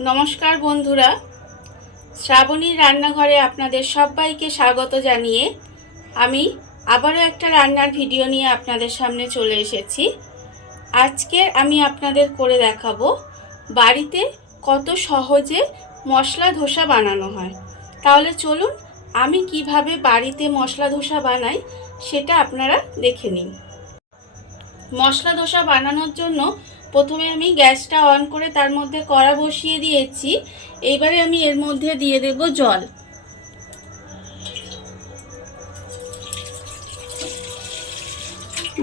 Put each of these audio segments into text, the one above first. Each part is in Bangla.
নমস্কার বন্ধুরা। শ্রাবণীর রান্নাঘরে আপনাদের সবাইকে স্বাগত জানিয়ে আমি আবারও একটা রান্নার ভিডিও নিয়ে আপনাদের সামনে চলে এসেছি। আজকে আমি আপনাদের করে দেখাবো বাড়িতে কত সহজে মশলা ধোসা বানানো হয়। তাহলে চলুন আমি কীভাবে বাড়িতে মশলা ধোসা বানাই সেটা আপনারা দেখে নিন। মশলা ধোসা বানানোর জন্য প্রথমে আমি গ্যাসটা অন করে তার মধ্যে কড়া বসিয়ে দিয়েছি। এইবারে আমি এর মধ্যে দিয়ে দেব জল।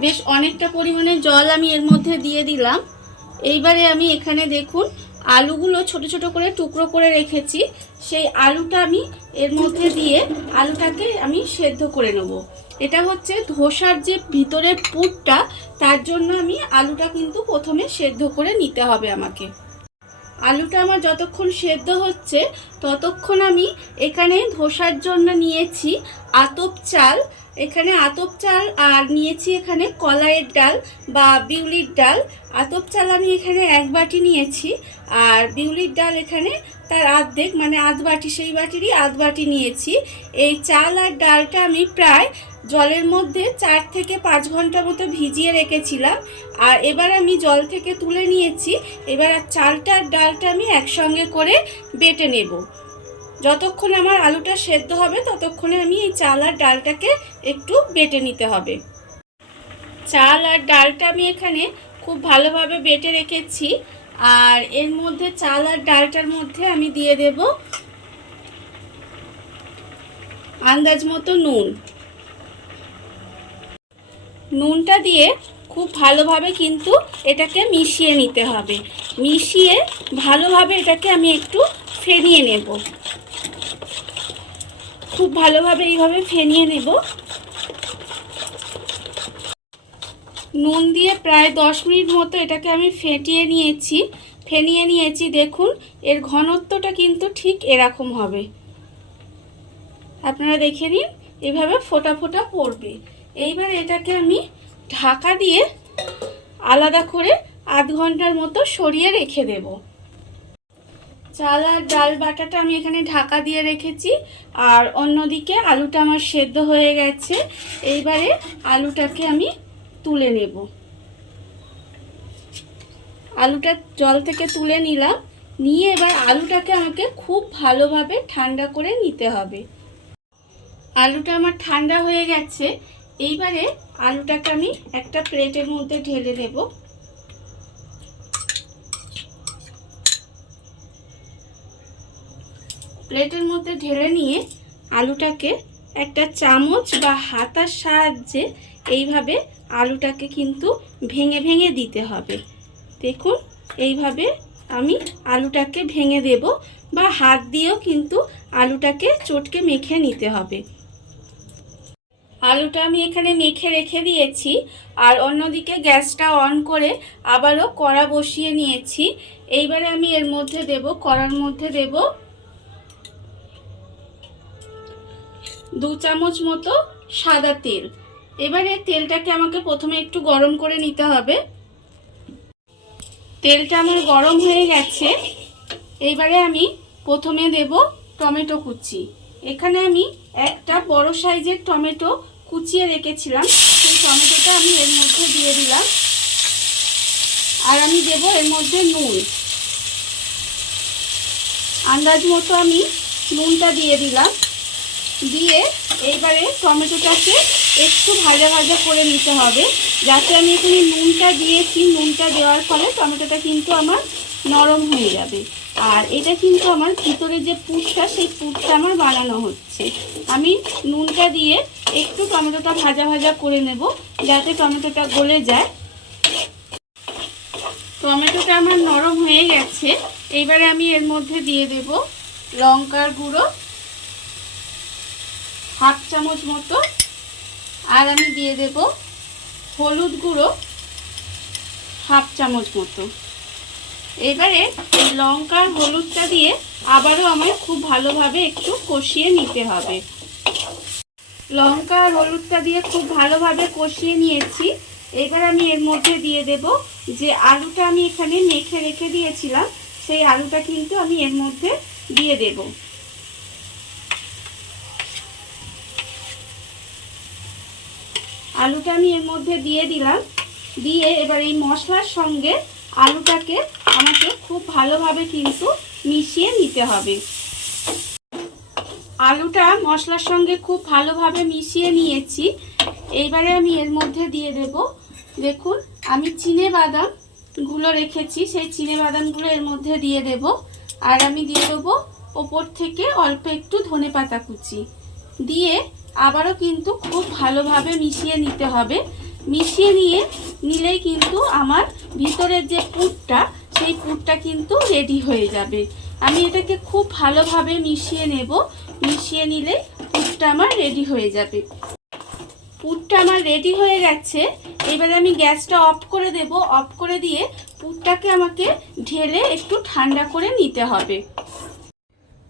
বেশ অনেকটা পরিমাণে জল আমি এর মধ্যে দিয়ে দিলাম। এইবারে আমি এখানে দেখুন, আলুগুলো ছোট ছোট করে টুকরো করে রেখেছি। সেই আলুটা আমি এর মধ্যে দিয়ে আলুটাকে আমি সেদ্ধ করে নেব। এটা হচ্ছে ধোসার যে ভিতরের পুরটা, তার জন্য আমি আলুটা কিন্তু প্রথমে সেদ্ধ করে নিতে হবে আমাকে। আলুটা আমার যতক্ষণ সেদ্ধ হচ্ছে, ততক্ষণ আমি এখানে ধোসার জন্য নিয়েছি আতপ চাল। এখানে আতপ চাল আর নিয়েছি এখানে কলাইয়ের ডাল বা বিউলির ডাল। আতপ চাল আমি এখানে এক বাটি নিয়েছি আর বিউলির ডাল এখানে তার আর্ধেক মানে আধ বাটি, সেই বাটিরই আধ বাটি নিয়েছি। এই চাল আর ডালটা আমি প্রায় জলের মধ্যে চার থেকে পাঁচ ঘণ্টা মতো ভিজিয়ে রেখেছিলাম, আর এবার আমি জল থেকে তুলে নিয়েছি। এবার আর চালটা আর ডালটা আমি একসঙ্গে করে বেটে নেব। যতক্ষণ আমার আলুটা সেদ্ধ হবে, ততক্ষণে আমি এই চাল আর ডালটাকে একটু বেটে নিতে হবে। চাল আর ডালটা আমি এখানে খুব ভালোভাবে বেটে রেখেছি, আর এর মধ্যে চাল আর ডালটার মধ্যে আমি দিয়ে দেব আন্দাজ মতো নুন। নুনটা দিয়ে খুব ভালোভাবে কিন্তু এটাকে মিশিয়ে নিতে হবে। মিশিয়ে ভালোভাবে এটাকে আমি একটু ফেনিয়ে নেব। খুব ভালোভাবে এইভাবে ফেনিয়ে নেব। নুন দিয়ে প্রায় দশ মিনিট মতো এটাকে আমি ফেটিয়ে নিয়েছি। ফেনিয়ে নিয়েছি, দেখুন, এর ঘনত্বটা কিন্তু ঠিক এরকম হবে। আপনারা দেখে নিন, এভাবে ফোটা ফোটা পড়বে। এইবার এটাকে আমি ঢাকা দিয়ে আলাদা করে আধ ঘণ্টার মতো সরিয়ে রেখে দেব। চাল আর ডাল বাটাটা আমি এখানে ঢাকা দিয়ে রেখেছি। আর অন্যদিকে আলুটা আমার সেদ্ধ হয়ে গেছে। এইবারে আলুটাকে আমি তুলে নেব। আলুটা জল থেকে তুলে নিলাম। নিয়ে এবার আলুটাকে আমাকে খুব ভালোভাবে ঠান্ডা করে নিতে হবে। আলুটা আমার ঠান্ডা হয়ে গেছে। এইবারে আলুটাকে আমি একটা প্লেটের মধ্যে ঢেলে নেব। প্লেটের মধ্যে ঢেলে নিয়ে আলুটাকে একটা চামচ বা হাতার সাহায্যে এইভাবে আলুটাকে কিন্তু ভেঙে ভেঙে দিতে হবে। দেখুন, এইভাবে আমি আলুটাকে ভেঙে দেব বা হাত দিয়েও কিন্তু আলুটাকে চটকে মেখে নিতে হবে। আলুটা আমি এখানে মেখে রেখে দিয়েছি আর অন্যদিকে গ্যাসটা অন করে আবারও কড়া বসিয়ে নিয়েছি। এইবারে আমি এর মধ্যে দেব, কড়ার মধ্যে দেব দু চামচ মতো সাদা তেল। এবারে তেলটাকে আমাকে প্রথমে একটু গরম করে নিতে হবে। তেলটা আমার গরম হয়ে গেছে। এইবারে আমি প্রথমে দেব টমেটো কুচি। এখানে আমি একটা বড় সাইজের টমেটো কুচিয়ে রেখেছিলাম। সেই টমেটোটা আমি এর মধ্যে দিয়ে দিলাম। আর আমি দেব এর মধ্যে নুন। আন্দাজ মতো আমি নুনটা দিয়ে দিলাম। দিয়ে এইবারে টমেটোটাকে একটু ভাজা ভাজা করে নিতে হবে। যাতে আমি এখানে নুনটা দিয়েছি, নুনটা দেওয়ার ফলে টমেটোটা কিন্তু আমার নরম হয়ে যাবে। আর এটা কিন্তু আমার ভিতরে যে পুরটা, সেই পুরটা আমার বানানো হচ্ছে। আমি নুনটা দিয়ে একটু টমেটোটা ভাজা ভাজা করে নেব, যাতে টমেটোটা গলে যায়। টমেটোটা আমার নরম হয়ে গেছে। এইবারে আমি এর মধ্যে দিয়ে দেব লঙ্কার গুঁড়ো, হাফ চামচ মতো। আর আমি দিয়ে দেব হলুদ গুঁড়ো, হাফ চামচ মতো। এবারে লঙ্কার হলুদটা দিয়ে আবারও আমায় খুব ভালোভাবে একটু কষিয়ে নিতে হবে। লঙ্কা আর হলুদটা দিয়ে খুব ভালোভাবে কষিয়ে নিয়েছি। এবার আমি এর মধ্যে দিয়ে দেব যে আলুটা আমি এখানে মেখে রেখে দিয়েছিলাম, সেই আলুটা কিন্তু আমি এর মধ্যে দিয়ে দেব। আলুটা আমি এর মধ্যে দিয়ে দিলাম। দিয়ে এবার এই মশলার সঙ্গে আলুটাকে আমাকে খুব ভালোভাবে কিন্তু মিশিয়ে নিতে হবে। আলুটা মশলার সঙ্গে খুব ভালোভাবে মিশিয়ে নিয়েছি। এইবারে আমি এর মধ্যে দিয়ে দেব। দেখুন, আমি চিনে বাদামগুলো রেখেছি, সেই চিনে বাদামগুলো এর মধ্যে দিয়ে দেব। আর আমি দিয়ে দেবো ওপর থেকে অল্প একটু ধনে পাতা কুচি। দিয়ে আবারও কিন্তু খুব ভালোভাবে মিশিয়ে নিতে হবে। মিশিয়ে নিয়ে নিলেই কিন্তু আমার ভিতরের যে পুরটা, সেই পুরটা কিন্তু রেডি হয়ে যাবে। আমি এটাকে খুব ভালোভাবে মিশিয়ে নেব। মিশিয়ে নিলে পুরটা আমার রেডি হয়ে যাবে। পুরটা আমার রেডি হয়ে গেছে। এবারে আমি গ্যাসটা অফ করে দেব। অফ করে দিয়ে পুরটাকে আমাকে ঢেলে একটু ঠান্ডা করে নিতে হবে।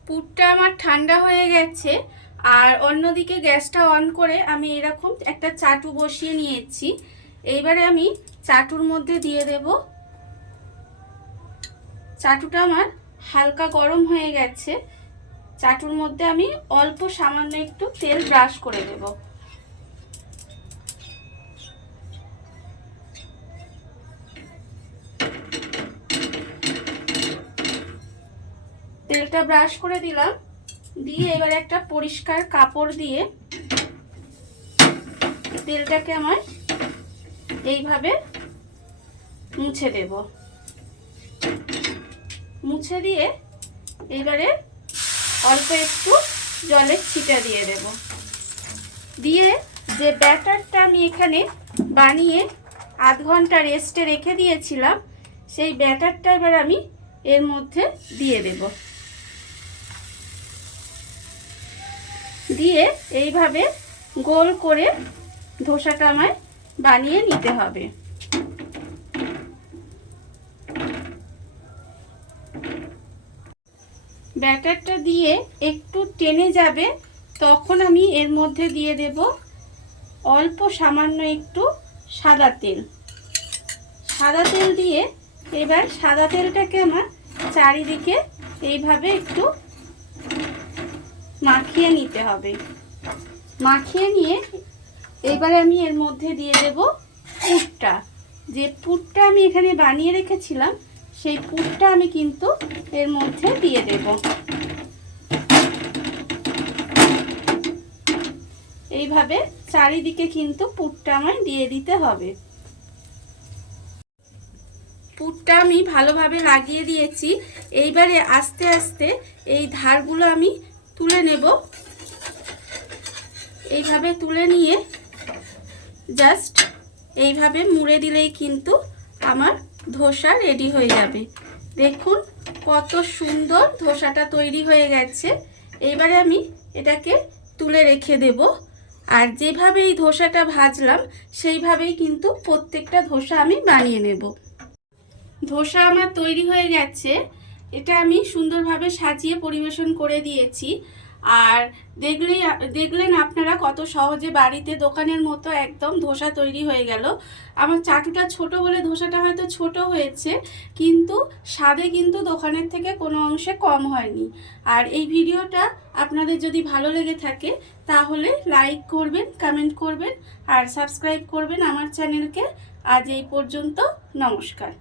পুরটা আমার ঠান্ডা হয়ে গেছে। আর অন্যদিকে গ্যাসটা অন করে আমি এরকম একটা চাটু বসিয়ে নিয়েছি। এইবারে আমি চাটুর মধ্যে দিয়ে দেব। চাটুটা আমার হালকা গরম হয়ে গেছে। চাটুর মধ্যে আমি অল্প সামান্য একটু তেল ব্রাশ করে দেব। তেলটা ব্রাশ করে দিলাম। দিয়ে এবার একটা পরিষ্কার কাপড় দিয়ে তেলটাকে আমার এইভাবে মুছে দেব। মুছে দিয়ে এবারে অল্প একটু জলের ছিটা দিয়ে দেব। দিয়ে যে ব্যাটারটা আমি এখানে বানিয়ে আধ ঘণ্টা রেস্টে রেখে দিয়েছিলাম, সেই ব্যাটারটা এবার আমি এর মধ্যে দিয়ে দেব। দিয়ে এইভাবে গোল করে ধোসাটা আমায় বানিয়ে নিতে হবে। ব্যাটারটা দিয়ে একটু টেনে যাবে, তখন আমি এর মধ্যে দিয়ে দেব অল্প সামান্য একটু সাদা তেল। সাদা তেল দিয়ে এবার সাদা তেলটাকে আমার চারিদিকে এইভাবে একটু মাখিয়ে নিতে হবে। মাখিয়ে নিয়ে এবারে আমি এর মধ্যে দিয়ে দেব পুরটা। যে পুরটা আমি এখানে বানিয়ে রেখেছিলাম, সেই পুরটা আমি কিন্তু এর মধ্যে দিয়ে দেব। এইভাবে চারিদিকে কিন্তু পুরটা আমায় দিয়ে দিতে হবে। পুরটা আমি ভালোভাবে লাগিয়ে দিয়েছি। এইবারে আস্তে আস্তে এই ধারগুলো আমি তুলে নেব। এইভাবে তুলে নিয়ে জাস্ট এইভাবে মুড়ে দিলেই কিন্তু আমার ধোসা রেডি হয়ে যাবে। দেখুন কত সুন্দর ধোসাটা তৈরি হয়ে গেছে। এইবারে আমি এটাকে তুলে রেখে দেব। আর যেভাবে এই ধোসাটা ভাজলাম, সেইভাবেই কিন্তু প্রত্যেকটা ধোসা আমি বানিয়ে নেব। ধোসা আমার তৈরি হয়ে গেছে। এটা আমি সুন্দরভাবে সাজিয়ে পরিবেশন করে দিয়েছি। আর দেখলেই দেখলেন আপনারা কত সহজে বাড়িতে দোকানের মতো একদম ধোসা তৈরি হয়ে গেল। আমার চাটুটা ছোট বলে ধোসাটা হয়তো ছোট হয়েছে, কিন্তু স্বাদে কিন্তু দোকানের থেকে কোনো অংশে কম হয়নি। আর এই ভিডিওটা আপনাদের যদি ভালো লেগে থাকে, তাহলে লাইক করবেন, কমেন্ট করবেন, আর সাবস্ক্রাইব করবেন আমার চ্যানেলকে। আজ এই পর্যন্ত, নমস্কার।